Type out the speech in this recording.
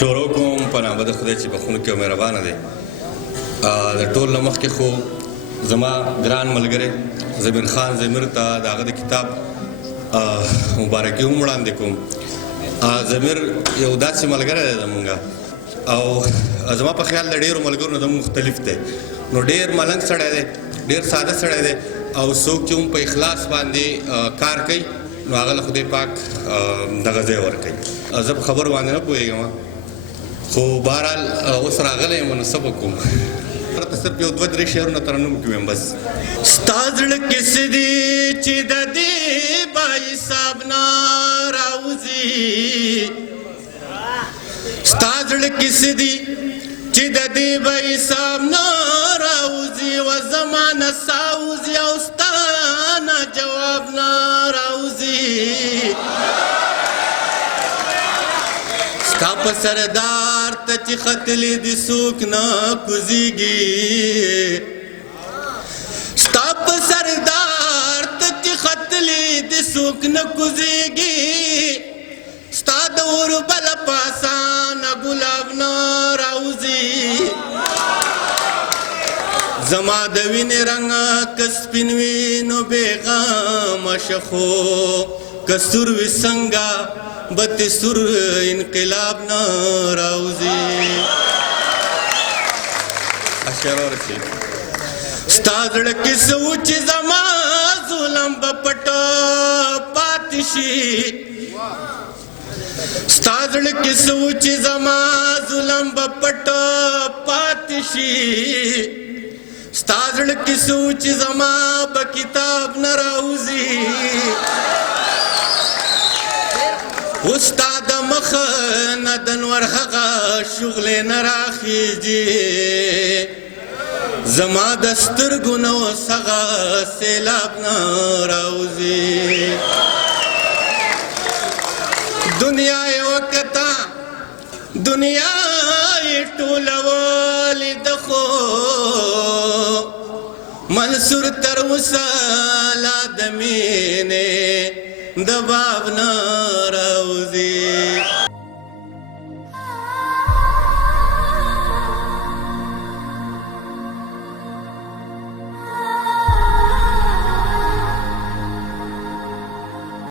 شروع کوم په نامه د خدای چې بخښونکی او مهربانه دی. د ټول نه مخکې خو زما ګران ملګری زمیر خان زمیر ته د هغه د کتاب مبارکي هم وړاندې کوم. زمیر یو داسې ملګری دی زمونږ او زما په خیال د ډېرو ملګرو نه زموږ مختلف دی. نو ډېر ملنګ سړی دی، ډېر ساده سړی دی او څوک چې هم په اخلاص باندې کار کوي نو هغه له خدای پاک دغه ځای ورکوي. زه په خبرو باندې نه پوهېږم خو بهرحال اوس راغلی یم نو څه به کوم. ته صرف یو دوه درې شعرونه ترنم کې ویم بس. ستا زړه کې څه دي چې د دې به حساب نه راوځي، ستا زړه کې څه دي چې د دې به حساب نه راوځي، و زما نه ساوځي او ستا نه جواب نه راوځي. ستا په سردار ته چې ختلې دي څوک نه کوزېږي، ستا په سردار ته چې ختلې دي څوک نه کوزېږي، ستا د اوربل په اسانه ګلاب نه راوځي. زما د وینې رنګ که سپین وي نو بېغمه شخو، که سور وي څنګه بت سر انقلاب نه راوځي. ستا زړه کې څه و چې زما ظلم به پټ پاتې شي، ستا زړه کې څه و چې زما ظلم به پټ پاتې شي، ستا زړه کې څه و چې زما به کتاب نه راوځي. استاد مخ نه د نور هغه شغلې نه راخیږي، زما د سترګو نه اوس هغه سیلاب نه راوځي. دنیا یې وکته دنیا یې ټولولې ده خو منصور تر اوسه لا د مینې د باب نه